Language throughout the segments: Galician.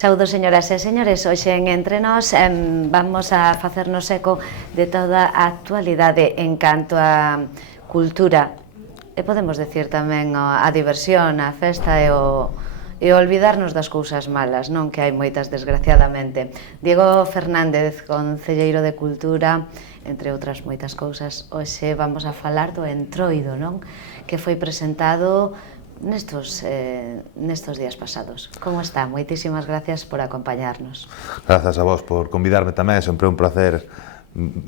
Saúdos, señoras e señores, hoxe en Entre Nós vamos a facernos eco de toda a actualidade en canto a cultura e podemos decir tamén a diversión, a festa e o olvidarnos das cousas malas, non? Que hai moitas, desgraciadamente. Diego Fernández, concelleiro de Cultura, entre outras moitas cousas, hoxe vamos a falar do Entroido, non? Que foi presentado nestos días pasados. Como está? Moitísimas gracias por acompañarnos. Grazas a vos por convidarme tamén, sempre é un placer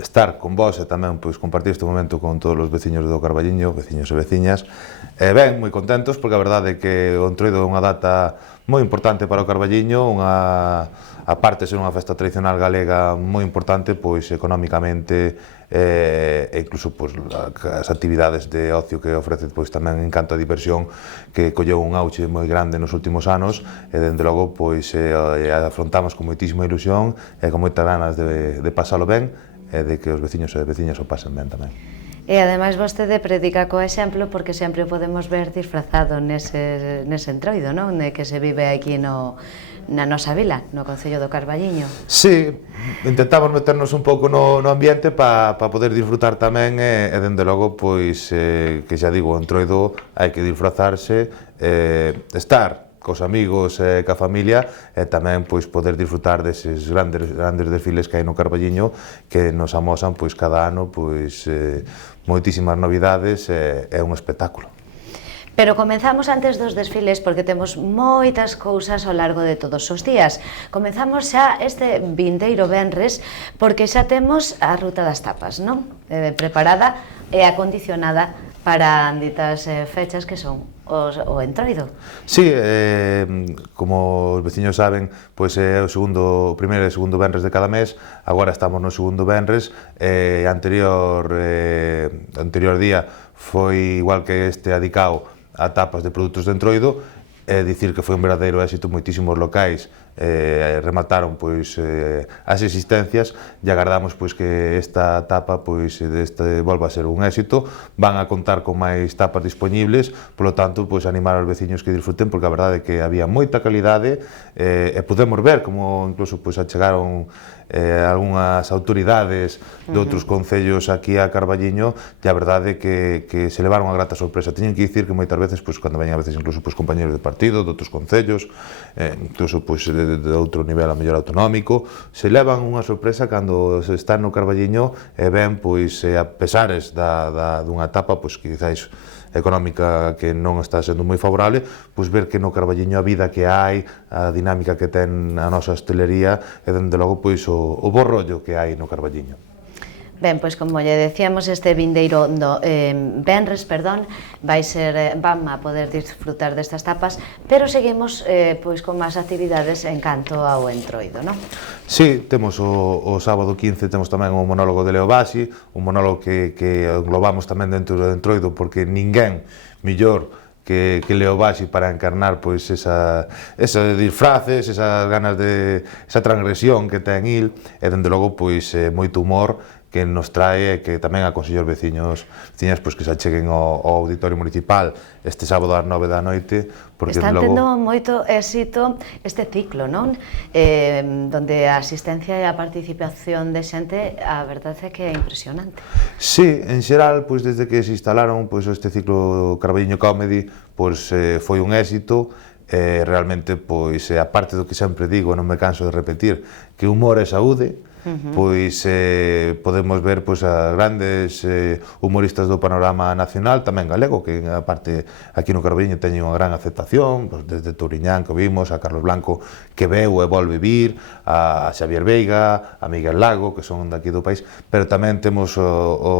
estar con vos e tamén compartir este momento con todos os veciños do Carballiño, veciños e veciñas. Ben, moi contentos, porque a verdade é que o Entroido é unha data moi importante para o Carballiño, aparte de ser unha festa tradicional galega moi importante, pois económicamente e incluso as actividades de ocio que ofrece tamén en canto a diversión, que colleu un auxe moi grande nos últimos anos e dende logo afrontamos con moitísima ilusión e con moitas ganas de pasalo ben e de que os veciños e veciñas o pasen ben tamén. E ademais vostede predica co exemplo, porque sempre o podemos ver disfrazado nese Entroido, non? Que se vive aquí na nosa vila, no concello do Carballiño. Sí, intentamos meternos un pouco no ambiente para poder disfrutar tamén e dende logo, pois, que xa digo, o Entroido hai que disfrazarse, estar cos amigos e ca familia e tamén poder disfrutar deses grandes desfiles que hai no Carballiño que nos amosan cada ano moitísimas novidades e é un espectáculo. Pero comenzamos antes dos desfiles porque temos moitas cousas ao largo de todos os días. Comenzamos xa este vindeiro venres porque xa temos a ruta das tapas, non? Preparada e acondicionada para ditas fechas que son o Entroido. Sí, como os veciños saben, é o primeiro e segundo venres de cada mes. Agora estamos no segundo venres. O anterior día foi igual que este adicado a tapas de produtos de Entroido, é dicir que foi un verdadeiro éxito. Moitísimos locais remataron as existencias e agardamos que esta tapa volva a ser un éxito. Van a contar con máis tapas disponibles, polo tanto animar aos veciños que disfruten, porque a verdade é que había moita calidade e podemos ver como incluso achegaron algunhas autoridades de outros concellos aquí a Carballiño e a verdade é que se levaron a grata sorpresa. Teñen que dicir que moitas veces, cando veñen a veces incluso compañeros de partido de outros concellos, incluso de outro nivel a mellor autonómico, se levan unha sorpresa cando se están no Carballiño e ven, a pesares dunha etapa quizáis económica que non está sendo moi favorable, ver que no Carballiño a vida que hai, a dinámica que ten a nosa hostelería e dende logo o bo rollo que hai no Carballiño. Ben, pois como lle decíamos, este vindeiro venres, van a poder disfrutar destas tapas, pero seguimos con máis actividades en canto ao Entroido, non? Sí, temos o sábado 15, temos tamén o monólogo de Leo Basi, un monólogo que englobamos tamén dentro do Entroido, porque ninguén millor que Leo Basi para encarnar esos disfraces, esas ganas de esa transgresión que ten il, e dende logo moito humor que nos trae e que tamén aconsello aos veciñas que se acheguen ao Auditorio Municipal este sábado ás 9 da noite. Está tendo moito éxito este ciclo, non? Donde a asistencia e a participación de xente, a verdade é que é impresionante. Sí, en xeral, desde que se instalaron este ciclo Carballiño Comedy, foi un éxito. Realmente, aparte do que sempre digo, non me canso de repetir, que humor é saúde, podemos ver a grandes humoristas do panorama nacional, tamén galego, que aparte aquí no Carballiño teñen unha gran aceptación, desde Touriñán que vimos, a Carlos Blanco que veu e volve vir, a Xavier Veiga, a Miguel Lago, que son daqui do país, pero tamén temos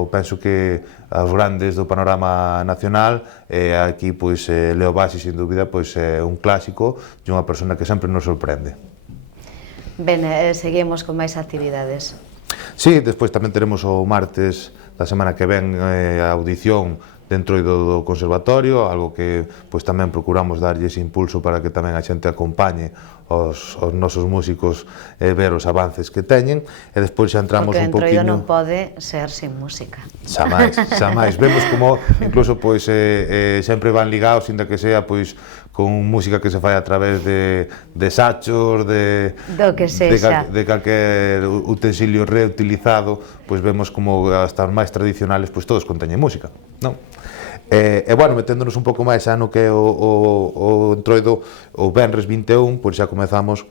penso que os grandes do panorama nacional, aquí Leo Basi sin dúbida é un clásico e unha persona que sempre nos sorprende. Ben, seguimos con máis actividades. Sí, despois tamén teremos o martes da semana que ven a audición dentro do conservatorio, algo que tamén procuramos darlle ese impulso para que tamén a xente acompañe os nosos músicos e ver os avances que teñen, e despois xa entramos un poquinho... Porque o Entroido non pode ser sin música. Xamais. Vemos como incluso sempre van ligados, inda que sea con música que se fai a través de sachos, do que sexa, de calquer utensilio reutilizado, pois vemos como hasta os máis tradicionales pois todos conteñen música, non? E bueno, meténdonos un pouco máis xa no que é o entroido, o venres 21, pois xa comezamos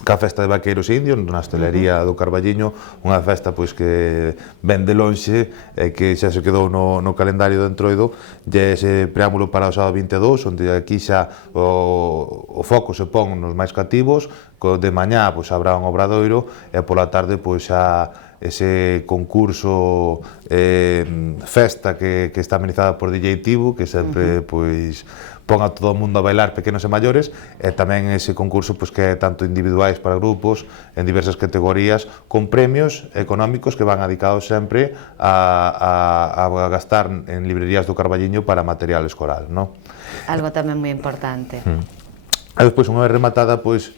ca festa de vaqueiros indios na hostelería do Carballiño, unha festa pois que ven de lonxe e que xa se quedou no calendario do entroido, e ese preámbulo para o sábado 22, onde aquí xa o foco se pon nos máis cativos, de mañá pois habrá un obradoiro e pola tarde pois xa ese concurso festa que está amenizada por DJ Tibu, que sempre pois pon a todo o mundo a bailar, pequenos e maiores, e tamén ese concurso pois que é tanto individuais para grupos, en diversas categorías, con premios económicos que van dedicados sempre a gastar en librerías do Carballiño para material escolar, non? Algo tamén moi importante. E despois, unha vez rematada, pois,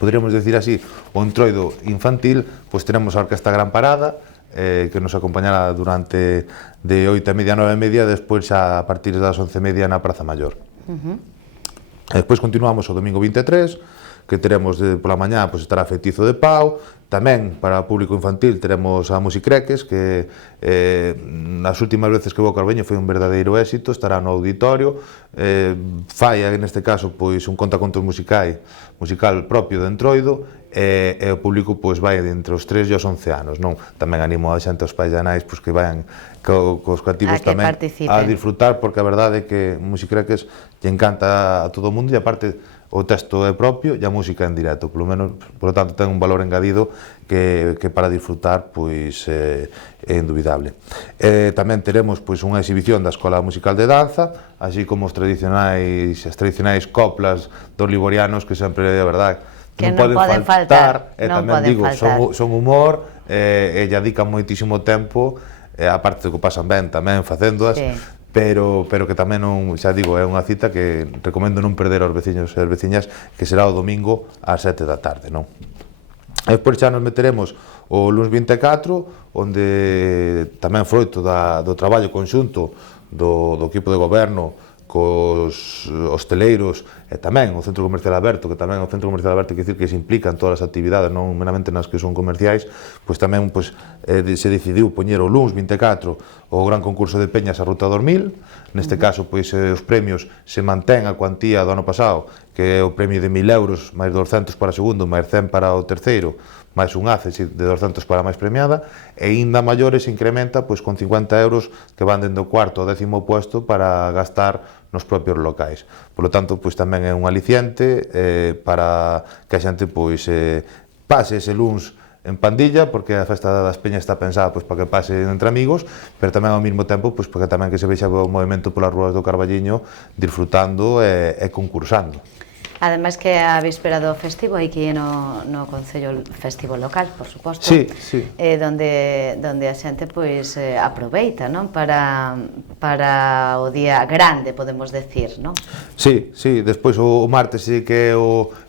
poderíamos decir así, o entroido infantil, pois tenemos a Orquesta Gran Parada, que nos acompañará durante de 8:30 a 9:30, despois xa a partir das 11:30 na Praza Maior. E despois continuamos o domingo 23, que teremos pola mañá, pois estará Feitizo de Pau. Tamén para o público infantil teremos a Musicreques, que nas últimas veces que vou ao Carballiño foi un verdadeiro éxito, estará no auditorio, fai neste caso pois un contacontos musical propio de entroido, e o público pois vai entre os 3 e os 11 anos, non? Tamén animo a xente, aos pais e anais, pois que vayan cos cativos tamén a disfrutar, porque a verdade é que Musicreques lle encanta a todo o mundo, e aparte o texto é propio e a música en directo, polo menos, por lo tanto, ten un valor engadido que para disfrutar pois é indubidable. Tamén teremos pois unha exhibición da Escola Musical de Danza, así como as tradicionais coplas dos liborianos, que sempre, a verdade, que non poden faltar, e tamén digo, son humor, e lle dedican moitísimo tempo, aparte do que pasan ben tamén facéndoas, pero que tamén non, xa digo, é unha cita que recomendo non perder aos veciños e as veciñas, que será o domingo ás 7 da tarde, non? E despois xa nos meteremos o luns 24, onde tamén froito do traballo conxunto do equipo de goberno cos hosteleiros e tamén o Centro Comercial Aberto, que tamén o Centro Comercial Aberto quer dicir que se implican todas as actividades, non meramente nas que son comerciais, pois tamén se decidiu poñer o luns 24 o gran concurso de peñas a Ruta 2000. Neste caso, pois os premios se mantén a cuantía do ano pasado, que é o premio de 1.000 euros, máis 200 para o segundo, máis 100 para o terceiro, máis un ACE de 200 para a máis premiada, e ainda maiores se incrementa pois con 50 euros que van dende o cuarto ao 10º puesto para gastar nos propios locais. Por lo tanto, pois tamén é un aliciente para que a xente pois pase ese luns en pandilla, porque a festa das peñas está pensada pois para que pase entre amigos, pero tamén ao mesmo tempo pois para que tamén que se vexa o movimento polas rúas do Carballiño disfrutando e concursando. Ademais que a víspera do festivo hai que ir no Concello Festivo local, por suposto, donde a xente pois aproveita, non? Para o día grande, podemos decir, non? Sí, despois o martes sí que é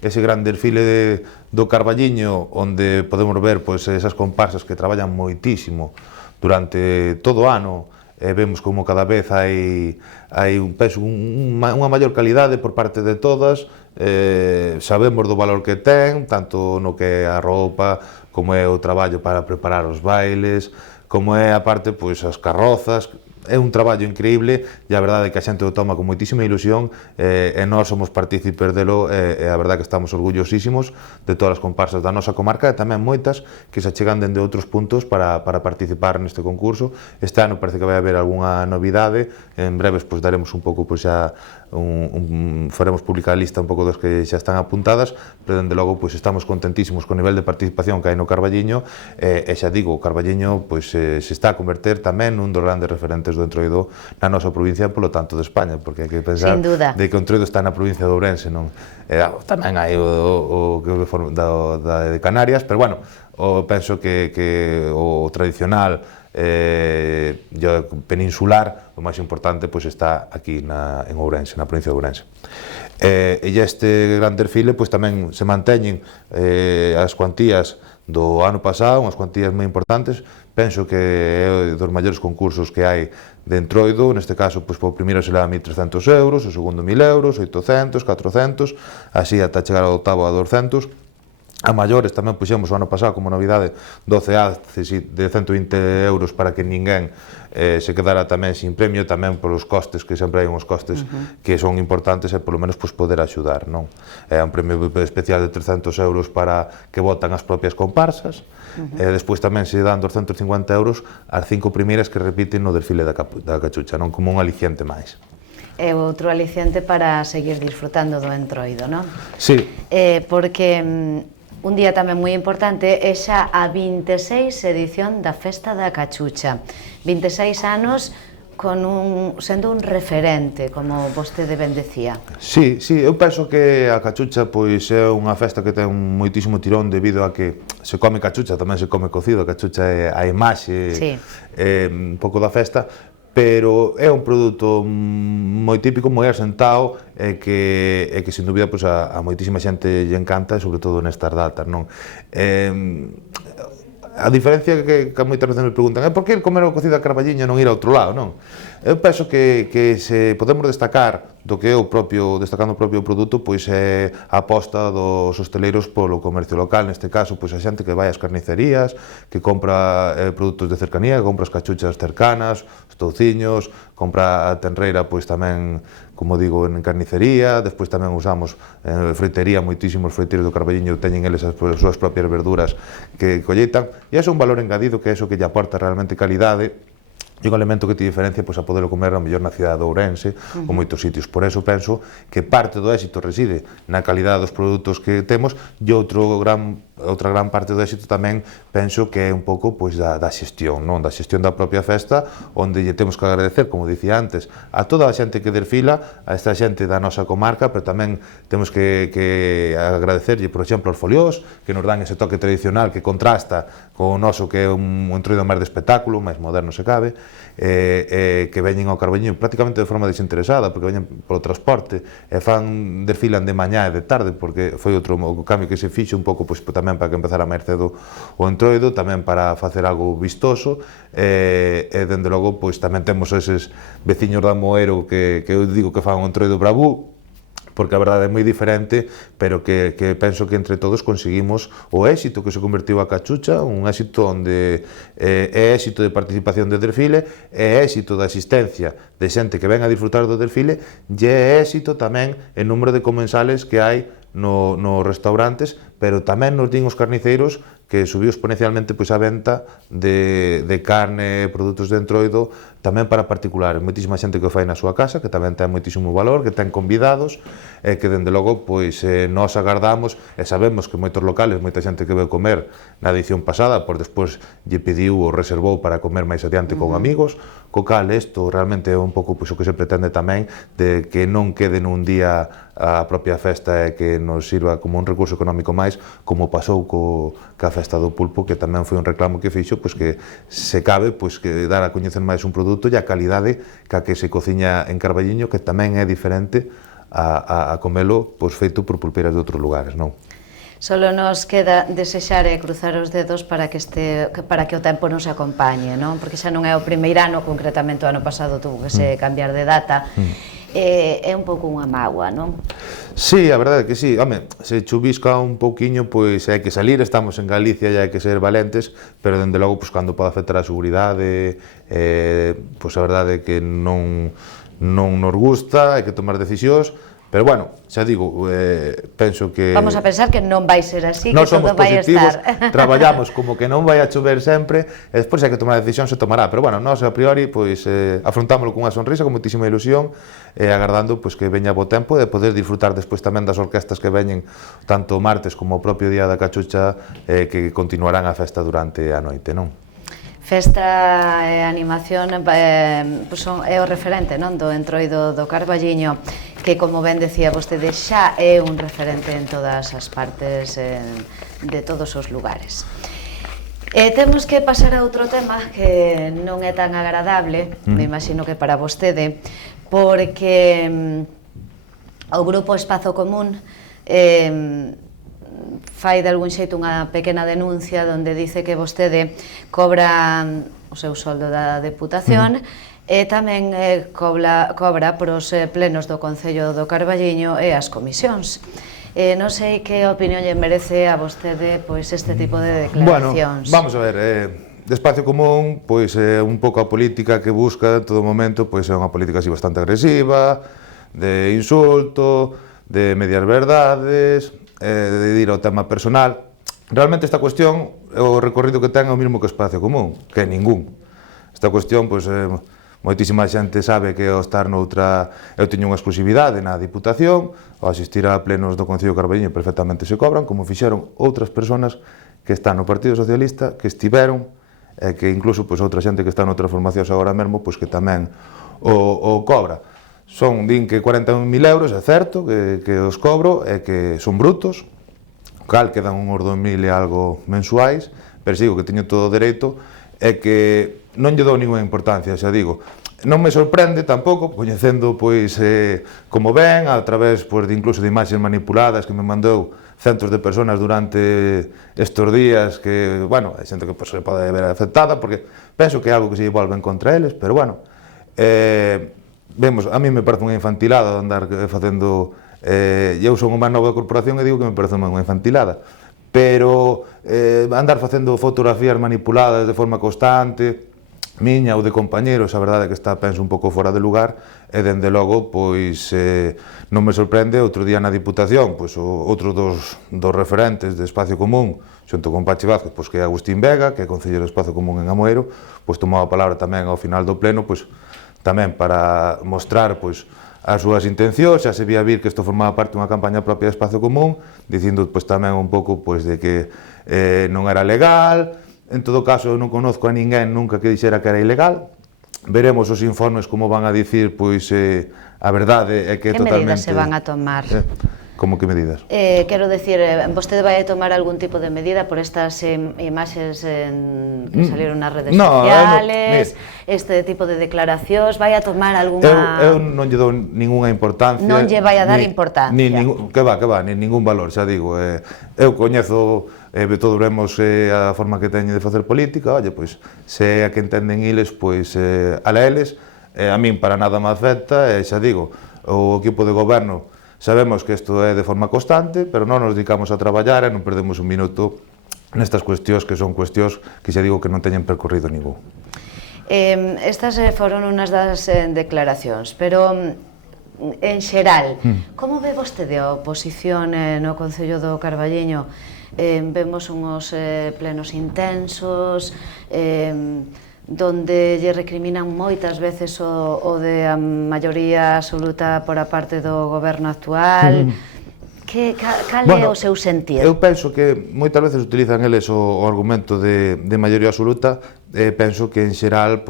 ese gran desfile do Carballiño, onde podemos ver pois esas comparsas que traballan moitísimo durante todo o ano. Vemos como cada vez hai un peso, unha maior calidade por parte de todas, sabemos do valor que ten, tanto no que é a roupa, como é o traballo para preparar os bailes, como é a parte, pois, as carrozas. É un traballo increíble, e a verdade é que a xente o toma con moitísima ilusión, e nós somos partícipes delo, e a verdade é que estamos orgullosísimos de todas as comparsas da nosa comarca, e tamén moitas que se achegan dende outros puntos para participar neste concurso. Este ano parece que vai haber algunha novidade, en breves pois daremos un pouco, pois xa faremos publicar a lista un pouco dos que xa están apuntadas, pero dende logo pois estamos contentísimos co nivel de participación que hai no Carballiño, e xa digo, o Carballiño pois se está a converter tamén nun dos grandes referentes do entroido na nosa provincia, polo tanto de España, porque hai que pensar de que o entroido está na provincia de Ourense, non? Tamén hai o de Canarias, pero bueno, penso que o tradicional peninsular, o máis importante pois está aquí en Ourense, na provincia de Ourense. E este gran desfile pois tamén se manteñen as cuantías do ano pasado, unhas cuantías moi importantes, penso que é dos maiores concursos que hai de Entroido. Neste caso, pois, o primeiro se leva 1.300 euros, o segundo 1.000 euros, 800, 400, así ata chegar ao octavo a 200. A maiores tamén puxemos o ano pasado como novidade 12 alces de 120 euros para que ninguén se quedara tamén sin premio, tamén polos costes, que sempre hai uns costes que son importantes e polo menos poder axudar, non? É un premio especial de 300 euros para que votan as propias comparsas, e despois tamén se dan 250 euros ás 5 primeiras que repiten no desfile da cachucha, non? Como un aliciente máis. É outro aliciente para seguir disfrutando do Entroido, non? Sí. Porque un día tamén moi importante é xa a 26 edición da Festa da Cachucha. 26 anos sendo un referente, como vostede ben decía. Sí, eu penso que a cachucha pois é unha festa que ten moitísimo tirón debido a que se come cachucha, tamén se come cocido, a cachucha é a imaxe un pouco da festa, pero é un produto moi típico, moi asentado e que sin dúbida pois, a moitísima xente lle encanta, sobre todo nestas datas, non? A diferencia que moitas veces me preguntan por que comer o cocido a carballiño e non ir a outro lado, non? Eu penso que se podemos destacar do que é destacando o propio produto, pois é a aposta dos hosteleiros polo comercio local, neste caso, pois a xente que vai ás carnicerías, que compra produtos de cercanía, que compra as cachuchas cercanas, os touciños, compra a tenreira, pois tamén, como digo, en carnicería, despois tamén usamos froitería, moitísimos froiteiros do Carballiño teñen eles as súas propias verduras que colleitan, e é un valor engadido que é iso que lle aporta realmente calidade e un elemento que te diferencia pois, a poderlo comer a mellor na cidade de Ourense ou moitos sitios. Por eso penso que parte do éxito reside na calidade dos produtos que temos e outra gran parte do éxito tamén penso que é un pouco pois, da xestión, non? Da xestión da propia festa, onde lle temos que agradecer, como dicía antes, a toda a xente que desfila, a esta xente da nosa comarca, pero tamén temos que agradecerlle, por exemplo, aos foliós, que nos dan ese toque tradicional que contrasta co noso, que é un Entroido máis de espectáculo, máis moderno se cabe, que veñen ao Carballiño prácticamente de forma desinteresada, porque veñen polo transporte e desfilan de mañá e de tarde, porque foi outro cambio que se fixo un pouco pois, tamén para que empezara máis cedo o Entroido, tamén para facer algo vistoso, e dende logo pois, tamén temos eses veciños da Moero que eu digo que fan un Entroido bravú, porque a verdade é moi diferente, pero que penso que entre todos conseguimos o éxito que se convertiu a cachucha, un éxito onde é éxito de participación de desfile, é éxito da asistencia de xente que ven a disfrutar do desfile, e é éxito tamén en número de comensales que hai nos restaurantes, pero tamén nos din os carniceiros que subiu exponencialmente pois, a venta de carne, produtos de Entroido, tamén para particulares. Moitísima xente que o fai na súa casa, que tamén ten moitísimo valor, que ten convidados, e que, dende logo, pois, nós agardamos, e sabemos que moitos locales, moita xente que veu comer na edición pasada, pois despois lle pediu ou reservou para comer máis adiante con amigos, co cal isto realmente é un pouco pois, o que se pretende tamén, de que non quede nun día a propia festa e que nos sirva como un recurso económico máis, como pasou ca festa do pulpo, que tamén foi un reclamo que fixo, pois que se cabe, pois que dar a coñecer máis un produto e a calidade ca que se cociña en Carballiño, que tamén é diferente a comelo pois feito por pulpeiras de outros lugares, non? Solo nos queda desexar e cruzar os dedos para que o tempo nos acompañe, non? Porque xa non é o primeiro ano, concretamente o ano pasado tuvo que se cambiar de data. É un pouco unha mágoa, non? Sí, a verdade é que sí. Home, se chuvisca un pouquiño, pois hai que salir, estamos en Galicia e hai que ser valentes, pero dende logo, pois, cando pode afectar a seguridade, pois a verdade é que non nos gusta, hai que tomar decisións, pero bueno, xa digo, penso que... Vamos a pensar que non vai ser así, que todo vai estar... Traballamos como que non vai a chover sempre, e despois hai que tomar a decisión, se tomará, pero bueno, nós a priori, pois, afrontámoslo con unha sonrisa, con moitísima ilusión, agardando pois, que veña bo tempo e poder disfrutar despois tamén das orquestas que veñen tanto o martes como o propio día da cachucha, que continuarán a festa durante a noite, non? Festa e animación é o referente, non, do Entroido do Carballiño, que, como ben decía vostede, xa é un referente en todas as partes de todos os lugares. Temos que pasar a outro tema que non é tan agradable, me imagino que para vostede, porque o Grupo Espazo Común fai de algún xeito unha pequena denuncia onde dice que vostede cobra o seu soldo da Deputación e tamén cobra por os plenos do Concello do Carballiño e as comisións. Non sei que opinión lle merece a vostede este tipo de declaracións. Bueno, vamos a ver, de Espacio Común, é un pouco a política que busca en todo momento, é unha política así bastante agresiva, de insulto, de medias verdades, de ir ao tema personal. Realmente esta cuestión, o recorrido que ten é o mismo que o Espacio Común, que é ningún. Esta cuestión, moitísima xente sabe que ao estar noutra... Eu teño unha exclusividade na Diputación, ao asistir a plenos do Concello de Carballiño perfectamente se cobran, como fixeron outras persoas que están no Partido Socialista, que estiveron, e que incluso outra xente que está noutras formacións agora mesmo, que tamén o cobra. Din que 41.000 euros, é certo, que os cobro, e que son brutos, cal quedan uns 2.000 e algo mensuais, pero sigo que teño todo o dereito, e que non lle dou ninguna importancia, xa digo. Non me sorprende tampouco, coñecendo como ven, a través de incluso de imaxes manipuladas que me mandou centos de personas durante estes días, que, bueno, hai xente que se pode ver afectada, porque penso que é algo que se volven contra eles, pero bueno, vemos, a mí me parece unha infantilada andar facendo... Eu son o máis novo da corporación e digo que me parece unha infantilada, pero andar facendo fotografías manipuladas de forma constante, miña ou de compañeros, a verdade é que está, penso, un pouco fora de lugar, e dende logo, non me sorprende. Outro día na Diputación, outro dos referentes de Espacio Común, xunto con Pachi Vázquez, que é Agustín Vega, que é concelleiro de Espacio Común en Amoeiro, tomou a palabra tamén ao final do pleno, tamén para mostrar as súas intencións. Xa se vía vir que isto formaba parte dunha campaña propia de Espacio Común, dicindo tamén un pouco de que non era legal. En todo caso, eu non conozco a ninguén nunca que dixera que era ilegal. Veremos os informes como van a dicir, a verdade é que é totalmente... Que medidas se van a tomar? Como que medidas? Quero decir, vostede vai a tomar algún tipo de medida por estas imaxes que salieron nas redes sociales, este tipo de declaracións, vai a tomar alguna... Eu non lle dou ninguna importancia. Non lle vai a dar importancia? Que va, nin ningún valor, xa digo. Eu coñezo, todos vemos a forma que teñen de facer política, se é a que entenden eles, ala eles, a min para nada me afecta, e xa digo, o equipo de goberno sabemos que isto é de forma constante, pero non nos dedicamos a traballar e non perdemos un minuto nestas cuestións que son cuestións que xa digo que non teñen percorrido ningún. Estas foron unhas das declaracións, pero en xeral, como ve vostede a oposición no Concello do Carballiño? Vemos unhos plenos intensos, donde lle recriminan moitas veces o de a maioría absoluta por a parte do goberno actual. Cal é o seu sentir? Eu penso que moitas veces utilizan eles o argumento de maioría absoluta, penso que en xeral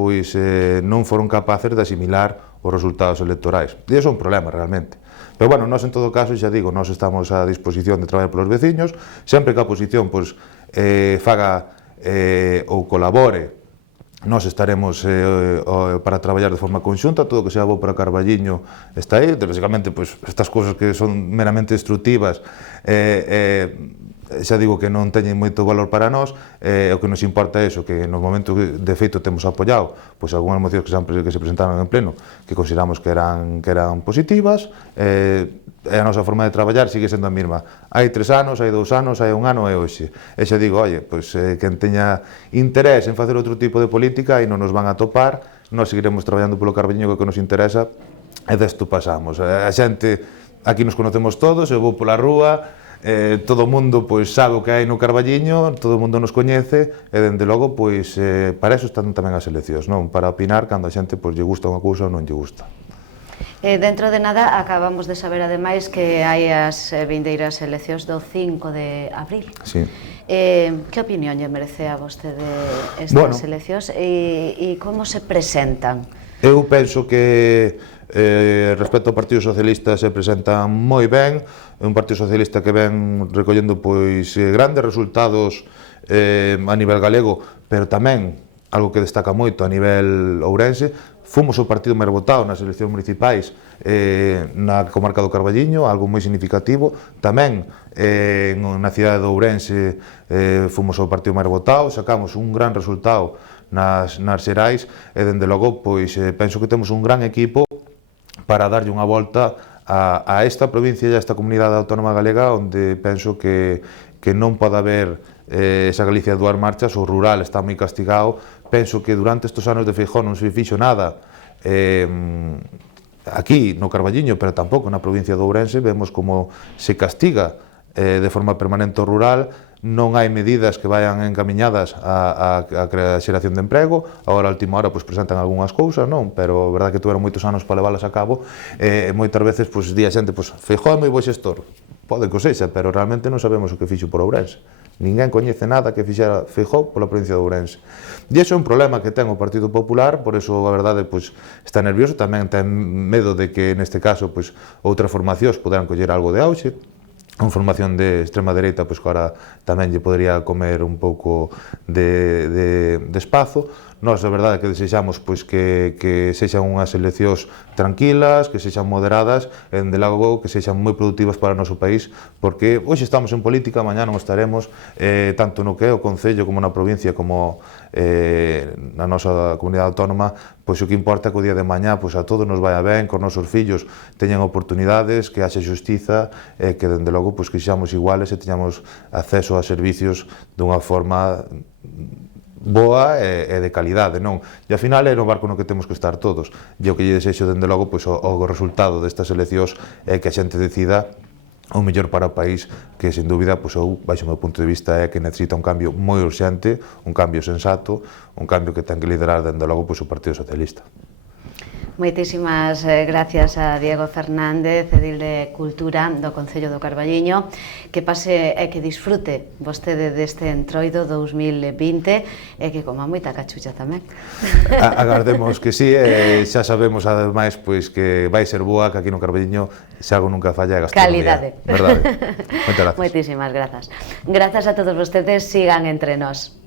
non foron capaces de asimilar os resultados electorais. E iso é un problema realmente. Pero bueno, nós en todo caso, xa digo, nós estamos a disposición de traballar polos veciños, sempre que a oposición faga ou colabore. Nós estaremos para traballar de forma conxunta, todo o que sea bo para Carballiño está aí. Lógicamente, estas cousas que son meramente destructivas, xa digo que non teñen moito valor para nós, o que nos importa é iso, que no momento de feito temos apoiado algunhas mocións que se presentaron en pleno, que consideramos que eran positivas, e a nosa forma de traballar sigue sendo a mesma. Hai 3 anos, hai 2 anos, hai 1 ano e hoxe. E xa digo, quen teña interés en facer outro tipo de política e non nos van a topar, nós seguiremos traballando polo Carballiño, que nos interesa, e desto pasamos. A xente, aquí nos conocemos todos, eu vou pola rúa, todo o mundo sabe o que hai no Carballiño, todo o mundo nos coñece, e dende logo, para eso están tamén as eleccións, non? Para opinar cando a xente lle gusta unha cousa ou non lle gusta. Dentro de nada, acabamos de saber, ademais, que hai as vindeiras eleccións do 5 de abril. Sí. Que opinión lle merece a vostede estas eleccións e como se presentan? Eu penso que respecto ao Partido Socialista se presentan moi ben. É un Partido Socialista que ven recollendo grandes resultados a nivel galego, pero tamén algo que destaca moito a nivel ourense, fomos o partido máis votado nas eleccións municipais na comarca do Carballiño, algo moi significativo. Tamén na cidade de Ourense fomos o partido máis votado, sacamos un gran resultado nas xerais e, dende logo, pois penso que temos un gran equipo para darlle unha volta a esta provincia e a esta comunidade autónoma galega, onde penso que non pode haber esa Galicia de dúas marchas. O rural está moi castigado. Penso que durante estes anos de Feijóo non se fixo nada aquí no Carballiño, pero tampouco na provincia de Ourense. Vemos como se castiga de forma permanente o rural. Non hai medidas que vayan encamiñadas a xeración de emprego. Agora, a última hora, presentan algunhas cousas, non? Pero a verdade que tuveron moitos anos para leválas a cabo, e moitas veces di a xente, Feijóo é moi bo xestor. Pode que o sexa, pero realmente non sabemos o que fixo por Ourense. Ninguén coñece nada que fixera Feijóo pola provincia de Ourense. E iso é un problema que ten o Partido Popular, por iso a verdade está nervioso, tamén ten medo de que neste caso outras formacións poderán coller algo de auxe. Unha formación de extrema dereita que agora tamén lle podría comer un pouco de espazo. Nós, a verdade, que desexamos que sexan unhas eleccións tranquilas, que sexan moderadas, e, dende logo, que sexan moi productivas para o noso país, porque hoxe estamos en política, mañá non estaremos, tanto no que é o Concello como na provincia, como na nosa comunidade autónoma. O que importa é que o día de mañá a todos nos vaya ben, que os nosos fillos teñan oportunidades, que haxa xustiza, e que, dende logo, que xamos iguales e teñamos acceso a servicios dunha forma boa e de calidade, non? E, ao final, é no barco no que temos que estar todos. E o que lle desexo, dende logo, o resultado destas eleccións é que a xente decida o mellor para o país, que, sen dúbida, eu, baixo o meu punto de vista, é que necesita un cambio moi urxente, un cambio sensato, un cambio que ten que liderar, dende logo, o Partido Socialista. Moitísimas gracias a Diego Fernández, edil de Cultura do Concello do Carballiño. Que pase e que disfrute vostede deste entroido 2020 e que coma moita cachucha tamén. Agardemos que sí, xa sabemos ademais que vai ser boa, que aquí no Carballiño se algo nunca falla a gastronomía. Calidade. Verdade. Moitas grazas. Moitísimas grazas. Grazas a todos vostedes, sigan entre nós.